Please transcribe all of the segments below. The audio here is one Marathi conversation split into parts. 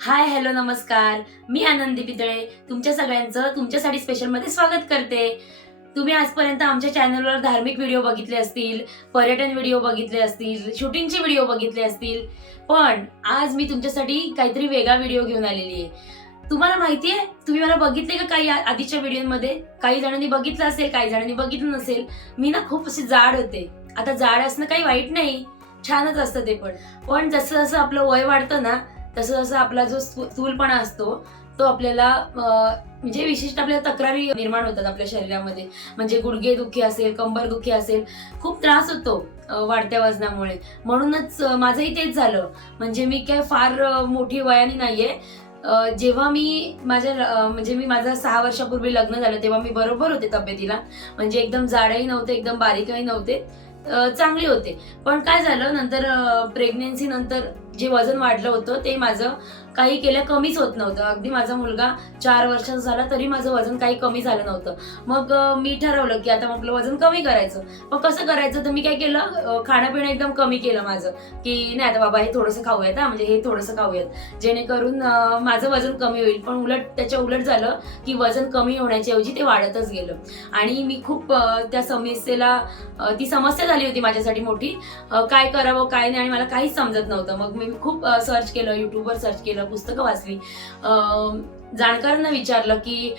हाय हॅलो नमस्कार. मी आनंदी पितळे तुमच्या सगळ्यांचं तुमच्यासाठी स्पेशलमध्ये स्वागत करते. तुम्ही आजपर्यंत आमच्या चॅनलवर धार्मिक व्हिडिओ बघितले असतील पर्यटन व्हिडिओ बघितले असतील शूटिंगचे व्हिडिओ बघितले असतील. पण आज मी तुमच्यासाठी काहीतरी वेगळा व्हिडिओ घेऊन आलेली आहे. तुम्हाला माहिती आहे तुम्ही मला बघितले का काही आधीच्या व्हिडिओमध्ये काही जणांनी बघितलं असेल काही जणांनी बघितलं नसेल. मी ना खूप अशी जाड होते. आता जाड असणं काही वाईट नाही. छानच असतं ते पण. पण जसं जसं आपलं वय वाढतं ना तसं जसं आपला जो स्थूलपणा असतो तो आपल्याला म्हणजे विशिष्ट आपल्या तक्रारी निर्माण होतात आपल्या शरीरामध्ये. म्हणजे गुडघे दुखी असेल कंबर दुखी असेल खूप त्रास होतो वाढत्या वजनामुळे. म्हणूनच माझंही तेच झालं. म्हणजे मी काय फार मोठी वयाने नाहीये. जेव्हा मी माझ्या म्हणजे मी माझं सहा वर्षापूर्वी लग्न झालं तेव्हा मी बरोबर होते तब्येतीला. म्हणजे एकदम जाडही नव्हते एकदम बारीकही नव्हते. चांगले होते. पण काय झालं नंतर प्रेग्नेन्सी नंतर जे वजन वाढलं होतं ते माझं काही केलं कमीच होत नव्हतं. अगदी माझा मुलगा चार वर्षाचा झाला तरी माझं वजन काही कमी झालं नव्हतं. मग मी ठरवलं की आता मग आपलं वजन कमी करायचं. मग कसं करायचं? तर मी काय केलं? खाणंपिणं एकदम कमी केलं माझं. की नाही आता बाबा हे थोडंसं खाऊयात हा म्हणजे हे थोडंसं खाऊयात. जेणेकरून माझं वजन कमी होईल. पण उलट त्याच्या उलट झालं की वजन कमी होण्याच्या ऐवजी ते वाढतच गेलं. आणि मी खूप त्या समस्येला ती समस्या झाली होती माझ्यासाठी मोठी. काय करावं काय नाही आणि मला काहीच समजत नव्हतं. मग मी खूप सर्च केलं युट्यूबवर सर्च केलं पुस्तकं वाचली. जाणकारांना विचारलं की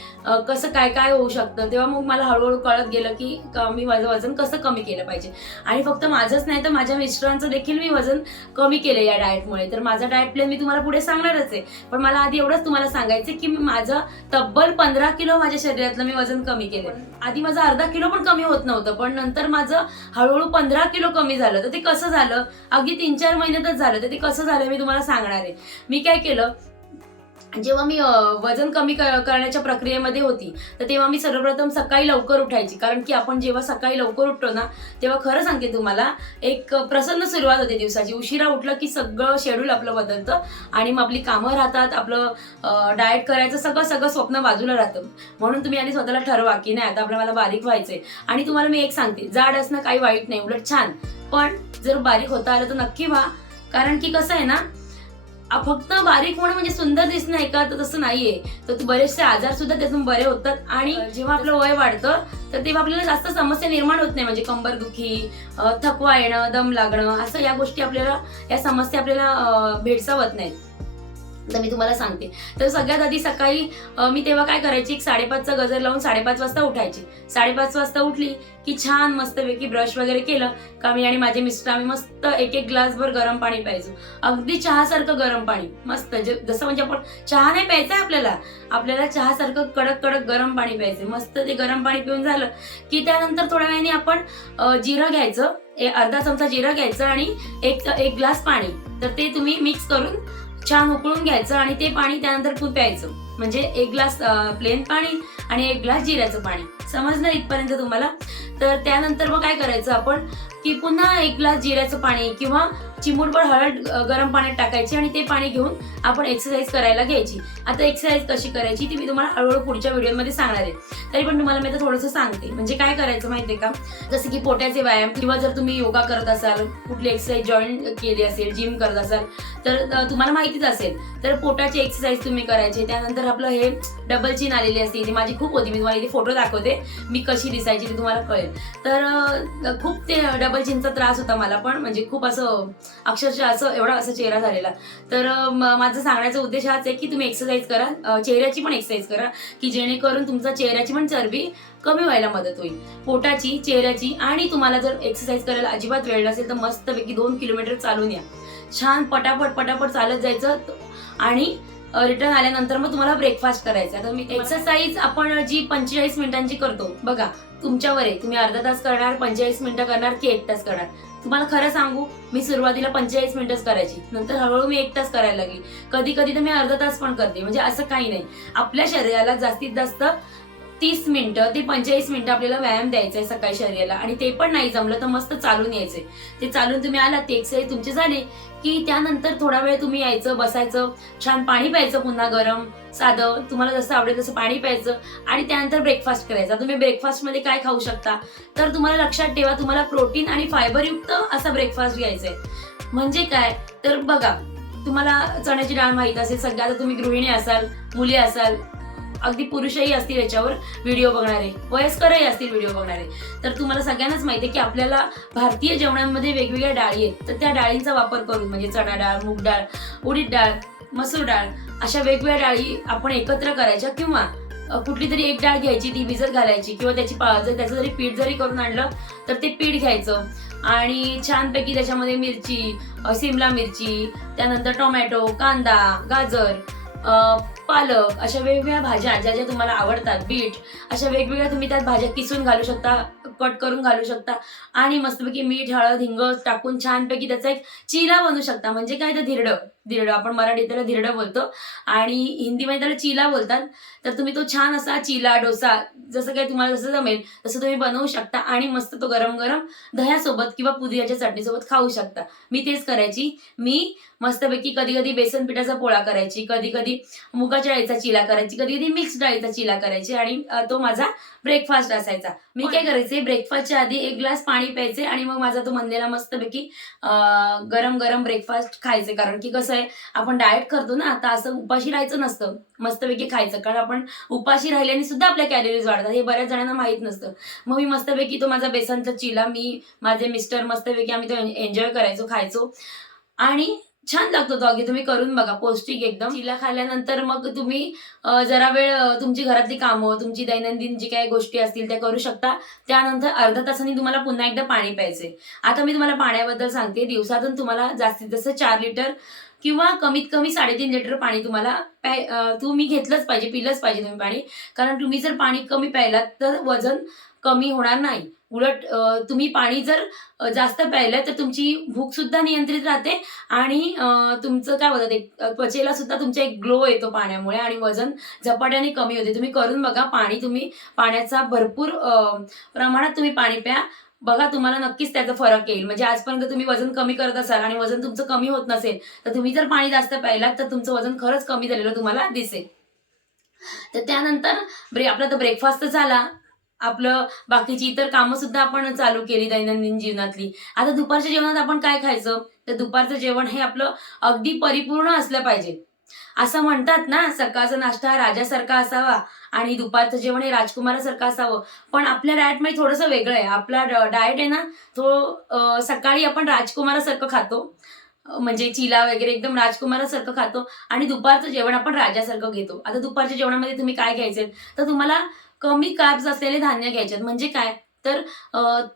कसं काय काय होऊ शकतं? तेव्हा मग मला हळूहळू कळत गेलं की मी माझं वजन कसं कमी केलं पाहिजे? आणि फक्त माझंच नाही तर माझ्या मिस्टरांचं देखील मी वजन कमी केलं या डाएटमुळे. तर माझा डाएट प्लॅन मी तुम्हाला पुढे सांगणारच आहे. पण मला आधी एवढंच तुम्हाला सांगायचं की मी माझं तब्बल पंधरा किलो माझ्या शरीरातलं मी वजन कमी केलं. आधी माझं अर्धा किलो पण कमी होत नव्हतं पण नंतर माझं हळूहळू पंधरा किलो कमी झालं. तर ते कसं झालं? अगदी तीन चार महिन्यातच झालं. तर ते कसं झालं मी तुम्हाला सांगणार आहे. मी काय केलं? जेव्हा मी वजन कमी क- करण्याच्या प्रक्रियेमध्ये होती तर तेव्हा मी सर्वप्रथम सकाळी लवकर उठायची. कारण की आपण जेव्हा सकाळी लवकर उठतो ना तेव्हा खरं सांगते तुम्हाला एक प्रसन्न सुरुवात होते दिवसाची. उशिरा उठलं की सगळं शेड्यूल आपलं बदलतं आणि मग आपली कामं राहतात आपलं डाएट करायचं सगळं सगळं स्वप्न बाजूला राहतं. म्हणून तुम्ही आधी स्वतःला ठरवा की नाही आता आपल्याला मला बारीक व्हायचंय. आणि तुम्हाला मी एक सांगते जाड असणं काही वाईट नाही उलट छान. पण जर बारीक होता आलं तर नक्की व्हा. कारण की कसं आहे ना फक्त बारीक होणं म्हणजे सुंदर दिसणं आहे का? तर तसं नाहीये. तर बरेचसे आजार सुद्धा त्यातून बरे होतात. आणि जेव्हा आपलं वय वाढतं तर तेव्हा आपल्याला जास्त समस्या निर्माण होत नाही. म्हणजे कंबर दुखी थकवा येणं दम लागणं असं या गोष्टी आपल्याला या समस्या आपल्याला भेडसावत नाहीत. तर मी तुम्हाला सांगते. तर सगळ्यात आधी सकाळी मी तेव्हा काय करायची? एक साडेपाचचा गजर लावून साडेपाच वाजता उठायची. साडेपाच वाजता उठली की छान मस्तपैकी ब्रश वगैरे केलं. का मी आणि माझे मिस्टर आम्ही मस्त एक एक ग्लासभर गरम पाणी प्यायचो. अगदी चहासारखं गरम पाणी. मस्त. जे जसं म्हणजे आपण चहा नाही प्यायचं आपल्याला. आपल्याला चहासारखं कडक कडक गरम पाणी प्यायचं मस्त ते गरम पाणी पिऊन झालं की त्यानंतर थोड्या वेळाने आपण जिरं घ्यायचं. अर्धा चमचा जिरं घ्यायचं आणि एक एक ग्लास पाणी. तर ते तुम्ही मिक्स करून छान उकळून घ्यायचं आणि ते पाणी त्यानंतर खूप प्यायचं. म्हणजे एक ग्लास प्लेन पाणी आणि एक ग्लास जिऱ्याचं पाणी. समजलं इथपर्यंत तुम्हाला? तर त्यानंतर मग काय करायचं आपण? की पुन्हा एक ग्लास जिऱ्याचं पाणी किंवा चिमूटभर हळद गरम पाण्यात टाकायची आणि ते पाणी घेऊन आपण एक्सरसाइज करायला घ्यायची. आता एक्सरसाइज कशी करायची ती मी तुम्हाला हळूहळू पुढच्या व्हिडिओमध्ये सांगणार आहे. तरी पण तुम्हाला मी आता थोडंसं सांगते. म्हणजे काय करायचं माहितीये का? जसं की पोट्याचे व्यायाम किंवा जर तुम्ही योगा करत असाल कुठली एक्सरसाइज जॉईन केली असेल जिम करत असाल तर तुम्हाला माहितीच असेल. तर पोटाची एक्सरसाइज तुम्ही करायची. त्यानंतर आपलं हे डबल चीन आलेली असते. ती माझी खूप होती. मी तुम्हाला इथे फोटो दाखवते. मी कशी दिसायची ते तुम्हाला कळेल. तर खूप ते डबल चीनचा त्रास होता मला पण. म्हणजे खूप असं अक्षरशः असं एवढा असं चेहरा झालेला. तर माझा सांगण्याचा उद्देश हाच आहे की तुम्ही एक्सरसाइज करा. चेहऱ्याची पण एक्सरसाइज करा की जेणेकरून तुमचा चेहऱ्याची पण चरबी कमी व्हायला मदत होईल. पोटाची चेहऱ्याची आणि तुम्हाला जर एक्सरसाइज करायला अजिबात वेळ नसेल तर मस्तपैकी दोन किलोमीटर चालून या. छान पटापट पटापट चालत जायचं आणि रिटर्न आल्यानंतर मग तुम्हाला ब्रेकफास्ट करायचा. तर मी एक्सरसाइज आपण जी पंचेचाळीस मिनिटांची करतो बघा तुमच्यावर आहे. तुम्ही अर्धा तास करणार पंचेचाळीस मिनिटं करणार की एक तास करणार. तुम्हाला खरं सांगू मी सुरुवातीला पंचेचाळीस मिनिटच करायची. नंतर हळूहळू मी एक तास करायला लागली. कधी कधी तर मी अर्धा तास पण करते. म्हणजे असं काही नाही. आपल्या शरीराला जास्तीत जास्त तीस मिनिटं ते पंचेचाळीस मिनिटं आपल्याला व्यायाम द्यायचा आहे सकाळी शरीराला. आणि ते पण नाही जमलं तर मस्त चालून यायचंय. ते चालून तुम्ही आलात ते एक्सरसाइज तुमचे झाले की त्यानंतर थोडा वेळ तुम्ही यायचं बसायचं छान पाणी प्यायचं पुन्हा गरम साधं तुम्हाला जसं आवडेल तसं पाणी प्यायचं आणि त्यानंतर ब्रेकफास्ट करायचा. तुम्ही ब्रेकफास्टमध्ये काय खाऊ शकता? तर तुम्हाला लक्षात ठेवा तुम्हाला प्रोटीन आणि फायबरयुक्त असा ब्रेकफास्ट घ्यायचा आहे म्हणजे काय? तर बघा तुम्हाला चण्याची डाळ माहीत असेल सगळ्या तुम्ही गृहिणी असाल मुली असाल अगदी पुरुषही असतील याच्यावर व्हिडिओ बघणारे वयस्करही असतील व्हिडिओ बघणारे. तर तुम्हाला सगळ्यांनाच माहिती आहे की आपल्याला भारतीय जेवणांमध्ये वेगवेगळ्या डाळी आहेत. तर त्या डाळींचा वापर करून म्हणजे चणा डाळ मूग डाळ उडीद डाळ मसूर डाळ अशा वेगवेगळ्या डाळी आपण एकत्र करायच्या किंवा कुठली तरी एक डाळ घ्यायची ती भिजत घालायची किंवा त्याची पाळ जर त्याचं जरी पीठ जरी करून आणलं तर ते पीठ घ्यायचं. आणि छानपैकी त्याच्यामध्ये मिरची सिमला मिरची त्यानंतर टोमॅटो कांदा गाजर पालक अशा वेगवेगळ्या भाज्या ज्या ज्या तुम्हाला आवडतात बीट अशा वेगवेगळ्या तुम्ही त्यात भाज्या किसून घालू शकता कट करून घालू शकता. आणि मस्तपैकी मीठ हळद हिंग टाकून छानपैकी त्याचा एक चिला बनवू शकता. म्हणजे काय तर धिरडं. धिरडं आपण मराठीत त्याला धिरडं बोलतो. आणि हिंदीमध्ये त्याला चिला बोलतात. तर तुम्ही तो छान असा चिला डोसा जसं काही तुम्हाला जसं जमेल तसं तुम्ही बनवू शकता आणि मस्त तो गरम गरम दह्यासोबत किंवा पुदिन्याच्या चटणीसोबत खाऊ शकता. मी तेच करायची. मी मस्तपैकी कधी कधी बेसन पिठाचा पोळा करायची कधी कधी मुगाच्या डाळीचा चिला करायची कधी कधी मिक्स डाळीचा चिला करायची आणि तो माझा ब्रेकफास्ट असायचा. मी काय करायचे ब्रेकफास्टच्या आधी एक ग्लास पाणी प्यायचे आणि मग माझा तो म्हणलेला मस्तपैकी गरम गरम ब्रेकफास्ट खायचे. कारण की कसं आहे आपण डाएट करतो ना आता असं उपाशी राहायचं नसतं. मस्तपैकी खायचं. कारण आपण उपाशी राहिल्याने सुद्धा आपल्या कॅलरीज वाढतात. हे बऱ्याच जणांना माहीत नसतं. मग मी मस्तपैकी तो माझा बेसनचा चिला मी माझे मिस्टर मस्तपैकी आम्ही तो एन्जॉय करायचो खायचो. आणि छान लागतो तो. अगदी तुम्ही करून बघा पौष्टिक एकदम. चिला खाल्ल्यानंतर मग तुम्ही जरा वेळ तुमची घरातली कामं तुमची दैनंदिन जी काही गोष्टी असतील त्या करू शकता. त्यानंतर अर्धा तासांनी तुम्हाला पुन्हा एकदा पाणी प्यायचे आता मी तुम्हाला पाण्याबद्दल सांगते. दिवसातून तुम्हाला जास्तीत जास्त चार लिटर किंवा कमीत कमी साडेतीन लिटर पाणी तुम्हाला तुम्ही घेतलंच पाहिजे पिलंच पाहिजे तुम्ही पाणी. कारण तुम्ही जर पाणी कमी प्यायलात तर वजन कमी होणार नाही. उलट तुम्ही पाणी जर जास्त प्यायलं तर तुमची भूक सुद्धा नियंत्रित राहते आणि तुमचं काय बोलतात एक त्वचेला सुद्धा तुमचा एक ग्लो येतो पाण्यामुळे आणि वजन झपाट्याने कमी होते. तुम्ही करून बघा पाणी तुम्ही पाण्याचा भरपूर प्रमाणात तुम्ही पाणी प्या. बघा तुम्हाला नक्कीच त्याचा फरक येईल. म्हणजे आजपर्यंत तुम्ही वजन कमी करत असाल आणि वजन तुमचं कमी होत नसेल तर तुम्ही जर पाणी जास्त प्यायलात तर तुमचं वजन खरंच कमी झालेलं तुम्हाला दिसेल. तर त्यानंतर ब्रे आपला तर ब्रेकफास्ट झाला. आपलं बाकीची इतर कामं सुद्धा आपण चालू केली दैनंदिन जीवनातली. आता दुपारच्या जेवणात आपण काय खायचं? तर दुपारचं जेवण हे आपलं अगदी परिपूर्ण असलं पाहिजे. असं म्हणतात ना सकाळचा नाश्ता हा राजासारखा असावा आणि दुपारचं जेवण हे राजकुमारासारखं असावं. पण आपल्या डाएटमध्ये थोडंसं वेगळं आहे. आपला डाएट आहे ना तो सकाळी आपण राजकुमारासारखं खातो. म्हणजे चिला वगैरे एकदम राजकुमारासारखं खातो आणि दुपारचं जेवण आपण राजासारखं घेतो. आता दुपारच्या जेवणामध्ये तुम्ही काय घ्यायचे? तर तुम्हाला कमी कार्ब्स असलेले धान्य घ्यायचे म्हणजे काय? तर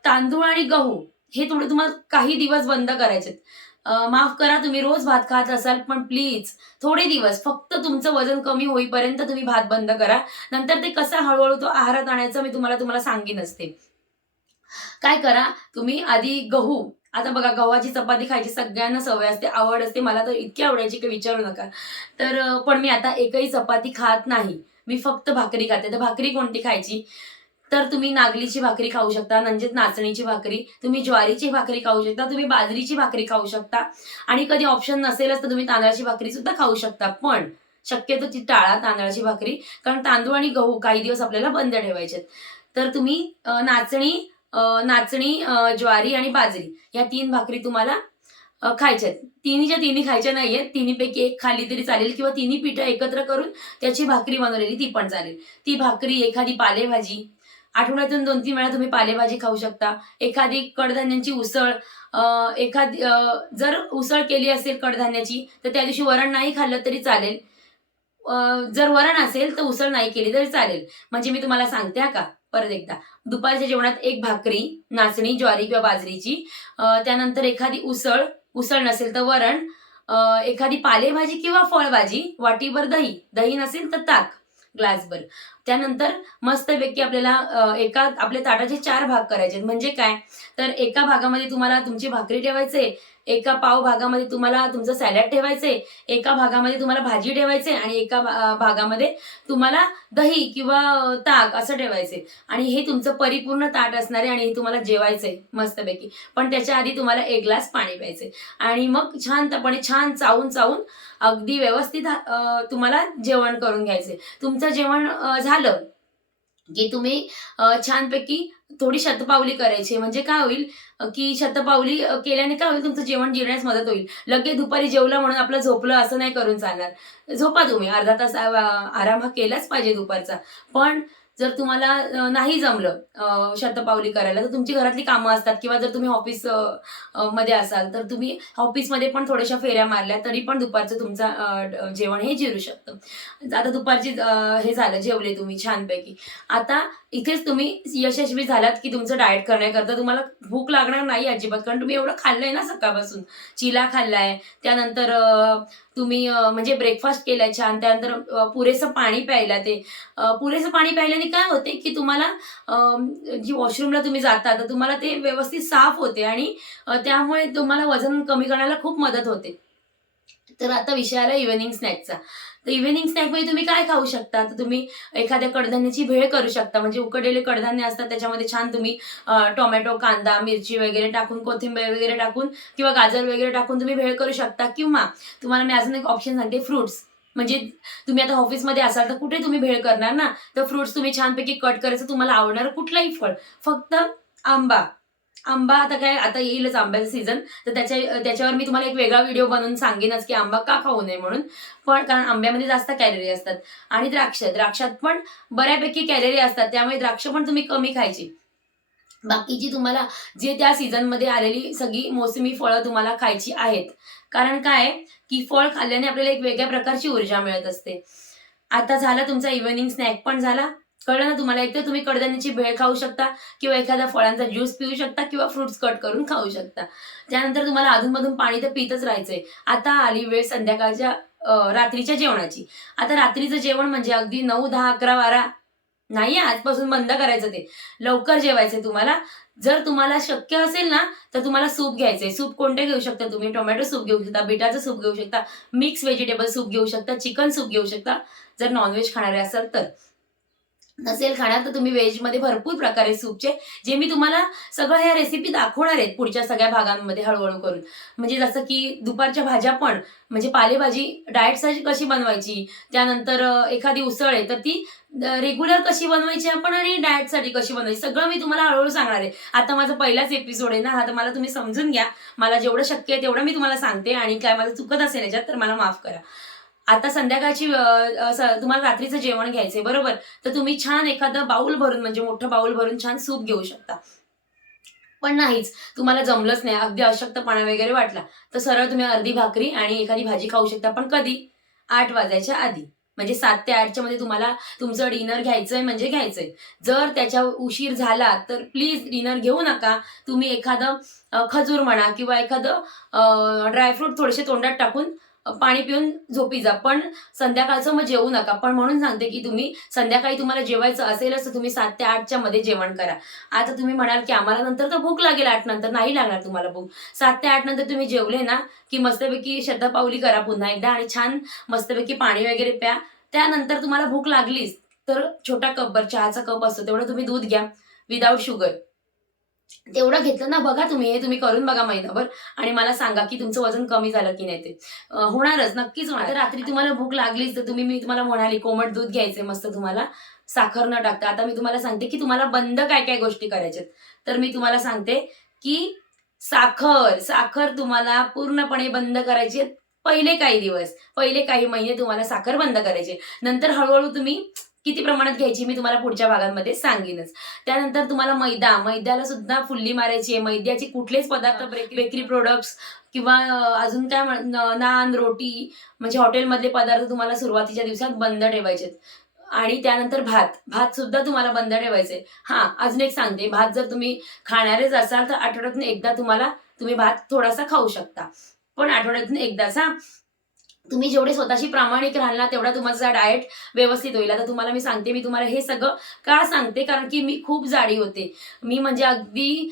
तांदूळ आणि गहू हे थोडे तुम्हाला काही दिवस बंद करायचे माफ करा तुम्ही रोज भात खात असाल पण प्लीज थोडे दिवस फक्त तुमचं वजन कमी होईपर्यंत तुम्ही भात बंद करा. नंतर ते कसं हळूहळू तो आहारात आणायचं मी तुम्हाला तुम्हाला सांगेन असते. काय करा तुम्ही आधी गहू आता बघा गव्हाची चपाती खायची सगळ्यांना सवय असते आवड असते मला तर इतकी आवडायची की विचारू नका. तर पण मी आता एकही चपाती खात नाही. मी फक्त भाकरी खाते. तर भाकरी कोणती खायची? तर तुम्ही नागलीची भाकरी खाऊ शकता म्हणजेच नाचणीची भाकरी. तुम्ही ज्वारीची भाकरी खाऊ शकता तुम्ही बाजरीची भाकरी खाऊ शकता. आणि कधी ऑप्शन नसेलच तर तुम्ही तांदळाची भाकरी सुद्धा खाऊ शकता. पण शक्यतो ती टाळा तांदळाची भाकरी कारण तांदूळ आणि गहू काही दिवस आपल्याला बंद ठेवायचे तर तुम्ही नाचणी नाचणी ज्वारी आणि बाजरी या तीन भाकरी तुम्हाला खायच्या खायच्यात तिन्हीच्या तिन्ही खायच्या नाहीयेत. तिन्हीपैकी एक खाली तरी चालेल किंवा तिन्ही पिठं एकत्र करून त्याची भाकरी बनवलेली ती पण चालेल. ती भाकरी एखादी पालेभाजी. आठवड्यातून दोन तीन वेळा तुम्ही पालेभाजी खाऊ शकता. एखादी कडधान्यांची उसळ एखादी जर उसळ केली असेल कडधान्याची तर त्या दिवशी वरण नाही खाल्लं तरी चालेल. जर वरण असेल तर उसळ नाही केली तरी चालेल. म्हणजे मी तुम्हाला सांगते हा का? परत एकदा. दुपारच्या जेवणात एक भाकरी नाचणी ज्वारी किंवा बाजरीची. त्यानंतर एखादी उसळ उसळ नसेल तर वरण एखादी पालेभाजी किंवा फळभाजी वाटीभर दही दही नसेल तर ताक ग्लासभर. त्यानंतर मस्तपैकी आपल्याला एका आपल्या ताटाचे चार भाग करायचे. म्हणजे काय? तर एका भागामध्ये तुम्हाला तुमची भाकरी ठेवायचे एका पाव भागामध्ये तुम्हाला तुमचं सॅलड ठेवायचे एका भागामध्ये तुम्हाला भाजी ठेवायचे आणि एका भागामध्ये तुम्हाला दही किंवा ताक असं ठेवायचे आणि हे तुमचं परिपूर्ण ताट असणार आहे आणि हे तुम्हाला जेवायचंय मस्तपैकी. पण त्याच्या आधी तुम्हाला एक ग्लास पाणी प्यायचे आणि मग शांतपणे छान चावून चावून अगदी व्यवस्थित तुम्हाला जेवण करून घ्यायचे तुमचं जेवण झालं की तुम्ही छानपैकी थोडी शतपावली करायची. म्हणजे काय होईल की शतपावली केल्याने काय होईल तुमचं जेवण जिरण्यास मदत होईल. लगेच दुपारी जेवलं म्हणून आपलं झोपलं असं नाही करून चालणार. झोपा तुम्ही. अर्धा तास आराम हा केलाच पाहिजे दुपारचा. पण जर तुम्हाला नाही जमलं शतपावली करायला तर तुमची घरातली कामं असतात. किंवा जर तुम्ही ऑफिसमध्ये असाल तर तुम्ही ऑफिसमध्ये पण थोड्याशा फेऱ्या मारल्या तरी पण दुपारचं तुमचं जेवण हे जिरू शकतं. आता दुपारची हे झालं जेवले तुम्ही छानपैकी. आता इथेच तुम्ही यशस्वी झालात की तुमचं डाएट करण्याकरता तुम्हाला भूक लागणार नाही अजिबात. कारण तुम्ही एवढं खाल्लंय ना सकाळपासून. चिला खाल्लाय. त्यानंतर तुम्ही म्हणजे ब्रेकफास्ट केलाय छान. त्यानंतर पुरेसं पाणी प्यायला ते. पुरेसं पाणी प्यायल्याने काय होते की तुम्हाला जी वॉशरूमला तुम्ही जाता तर तुम्हाला ते व्यवस्थित साफ होते आणि त्यामुळे तुम्हाला वजन कमी करण्याला खूप मदत होते. तर आता विषय आला इव्हिनिंग स्नॅकचा तर इव्हिनिंग स्नॅकमध्ये तुम्ही काय खाऊ शकता? तर तुम्ही एखाद्या कडधान्याची भेळ करू शकता. म्हणजे उकडलेले कडधान्य असतात त्याच्यामध्ये छान तुम्ही टोमॅटो कांदा मिरची वगैरे टाकून कोथिंबीर वगैरे टाकून किंवा गाजर वगैरे टाकून तुम्ही भेळ करू शकता. किंवा तुम्हाला मी अजून एक ऑप्शन सांगते फ्रुट्स म्हणजे तुम्ही आता ऑफिसमध्ये असाल तर कुठे तुम्ही भेळ करणार ना? तर फ्रुट्स तुम्ही छानपैकी कट करायचं तुम्हाला आवडणार कुठलाही फळ. फक्त आंबा. आंबा आता काय आता येईलच आंब्याचं सीझन तर त्याच्या त्याच्यावर मी तुम्हाला एक वेगळा व्हिडिओ बनवून सांगेनच की आंबा का खाऊ नये म्हणून. पण कारण आंब्यामध्ये जास्त कॅलरी असतात. आणि द्राक्ष द्राक्षात पण बऱ्यापैकी कॅलरी असतात. त्यामुळे द्राक्ष पण तुम्ही कमी खायची. बाकीची तुम्हाला जे त्या सीझनमध्ये आलेली सगळी मोसमी फळं तुम्हाला खायची आहेत. कारण काय? की फळ खाल्ल्याने आपल्याला एक वेगळ्या प्रकारची ऊर्जा मिळत असते. आता झाला तुमचा इव्हिनिंग स्नॅक पण झाला. कळलं ना तुम्हाला? एक तर तुम्ही कडधान्याची भेळ खाऊ शकता किंवा एखाद्या फळांचा ज्यूस पिऊ शकता किंवा फ्रुट्स कट करून खाऊ शकता. त्यानंतर तुम्हाला अधूनमधून पाणी तर पितच राहायचंय. आता आली वेळ संध्याकाळच्या रात्रीच्या जेवणाची. आता रात्रीचं जेवण म्हणजे अगदी नऊ दहा अकरा बारा. नाही आजपासून बंद करायचं ते. लवकर जेवायचंय तुम्हाला. जर तुम्हाला शक्य असेल ना तर तुम्हाला सूप घ्यायचंय. सूप कोणते घेऊ शकता तुम्ही? टोमॅटो सूप घेऊ शकता बिटाचं सूप घेऊ शकता मिक्स व्हेजिटेबल सूप घेऊ शकता चिकन सूप घेऊ शकता. जर नॉनव्हेज खाणारे असाल तर. नसेल खाणार तर तुम्ही व्हेजमध्ये भरपूर प्रकारे सूपचे जे मी तुम्हाला सगळं ह्या रेसिपी दाखवणार आहेत पुढच्या सगळ्या भागांमध्ये हळूहळू करून. म्हणजे जसं की दुपारच्या भाज्या पण म्हणजे पालेभाजी डाएटसाठी कशी बनवायची त्यानंतर एखादी उसळ आहे तर ती रेग्युलर कशी बनवायची आपण आणि डाएटसाठी कशी बनवायची सगळं मी तुम्हाला हळूहळू सांगणार आहे. आता माझा पहिलाच एपिसोड आहे ना हा तर मला तुम्ही समजून घ्या. मला जेवढं शक्य आहे तेवढं मी तुम्हाला सांगते आणि काय माझं चुकत असेल याच्यात तर मला माफ करा. आता संध्याकाळची तुम्हाला रात्रीचं जेवण घ्यायचंय बरोबर? तर तुम्ही छान एखादं बाऊल भरून म्हणजे मोठं बाऊल भरून छान सूप घेऊ शकता. पण नाहीच तुम्हाला जमलंच नाही अगदी अशक्तपणा वगैरे वाटला तर सरळ तुम्ही अर्धी भाकरी आणि एखादी भाजी खाऊ शकता पण कधी? आठ वाजायच्या आधी. म्हणजे सात ते आठच्या मध्ये तुम्हाला तुमचं डिनर घ्यायचंय म्हणजे घ्यायचंय. जर त्याच्या उशीर झाला तर प्लीज डिनर घेऊ नका. तुम्ही एखादं खजूर म्हणा किंवा एखादं ड्रायफ्रूट थोडेसे तोंडात टाकून पाणी पिऊन झोपी जा. पण संध्याकाळचं मग जेवू नका. पण म्हणून सांगते की तुम्ही संध्याकाळी तुम्हाला जेवायचं असेलच तर तुम्ही सात ते आठच्या मध्ये जेवण करा. आता तुम्ही म्हणाल की आम्हाला नंतर तर भूक लागेल आठ नंतर. नाही लागणार तुम्हाला भूक. सात ते आठ नंतर तुम्ही जेवले ना की मस्तपैकी शतपावली करा पुन्हा एकदा आणि छान मस्तपैकी पाणी वगैरे प्या. त्यानंतर तुम्हाला भूक लागलीच तर छोटा कपभर चहाचा कप असतो तेवढं तुम्ही दूध घ्या. विदाऊट शुगर तेवढं घेतलं ना बघा तुम्ही हे तुम्ही करून बघा महिनाभर. आणि मला सांगा की तुमचं वजन कमी झालं की नाही ते. होणारच नक्कीच होणार. रात्री तुम्हाला भूक लागलीच तर तुम्ही मी तुम्हाला म्हणाली कोमट दूध घ्यायचे मस्त तुम्हाला. साखर न टाकता. आता मी तुम्हाला सांगते की तुम्हाला बंद काय काय गोष्टी करायच्यात. तर मी तुम्हाला सांगते की साखर साखर तुम्हाला पूर्णपणे बंद करायची आहे. पहिले काही दिवस. पहिले काही महिने तुम्हाला साखर बंद करायची नंतर हळूहळू तुम्ही किती प्रमाणात घ्यायची मी तुम्हाला पुढच्या भागांमध्ये सांगेनच. त्यानंतर तुम्हाला मैदा मैद्याला सुद्धा फुल्ली मारायची आहे. मैद्याचे कुठलेच पदार्थ बेकरी प्रोडक्ट्स किंवा अजून काय नान रोटी म्हणजे हॉटेलमधले पदार्थ तुम्हाला सुरुवातीच्या दिवसात बंद ठेवायचे आणि त्यानंतर भात. भात सुद्धा तुम्हाला बंद ठेवायचे हा अजून एक सांगते. भात जर तुम्ही खाणारेच असाल तर आठवड्यातून एकदा तुम्हाला तुम्ही भात थोडासा खाऊ शकता. पण आठवड्यातून एकदाच तुम्ही जेवढे स्वतःशी प्रामाणिक राहाल ना तेवढा तुमचा डाएट व्यवस्थित होईल. आता तुम्हाला मी सांगते मी तुम्हाला हे सगळं का सांगते? कारण की मी खूप जाडी होते. मी म्हणजे अगदी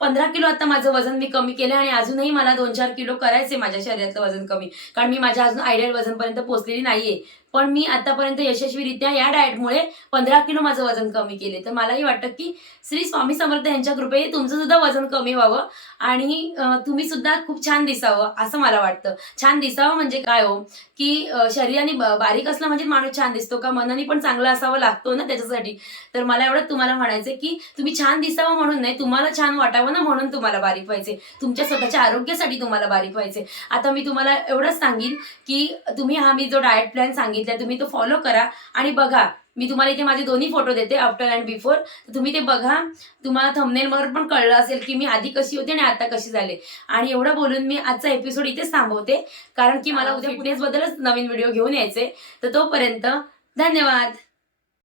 पंधरा किलो आता माझं वजन मी कमी केलं आणि अजूनही मला दोन चार किलो करायचे माझ्या शरीरातलं वजन कमी. कारण मी माझ्या अजून आयडियल वजनपर्यंत पोहोचलेली नाहीये. पण मी आतापर्यंत यशस्वीरित्या या डाएटमुळे पंधरा किलो माझं वजन कमी केले. तर मलाही वाटतं की श्री स्वामी समर्थ यांच्या कृपेने तुमचं सुद्धा वजन कमी व्हावं आणि तुम्ही सुद्धा खूप छान दिसावं असं मला वाटतं. छान दिसावं म्हणजे काय हो? की शरीराने बारीक असलं म्हणजे माणूस छान दिसतो का? मनाने पण चांगला असावं लागतो ना त्याच्यासाठी. तर मला एवढं तुम्हाला म्हणायचं की तुम्ही छान दिसावं म्हणून नाही तुम्हाला छान वाटावं ना म्हणून तुम्हाला बारीक व्हायचे तुमच्या स्वतःच्या आरोग्यासाठी तुम्हाला बारीक व्हायचे आता मी तुम्हाला एवढंच सांगेन की तुम्ही हा मी जो डाएट प्लॅन सांगितलाय तुम्ही तो फॉलो करा आणि बघा मी तुम्हाला इथे माझे दोन्ही फोटो देते आफ्टर अँड बिफोर तुम्ही ते बघा. तुम्हाला थंबनेलवर पण कळलं असेल की मी आधी कशी होते आणि आता कशी झाले. आणि एवढं बोलून मी आजचा एपिसोड इथेच थांबवते कारण की मला उद्या फिटनेस बद्दलच नवीन व्हिडिओ घेऊन यायचे तर तोपर्यंत धन्यवाद.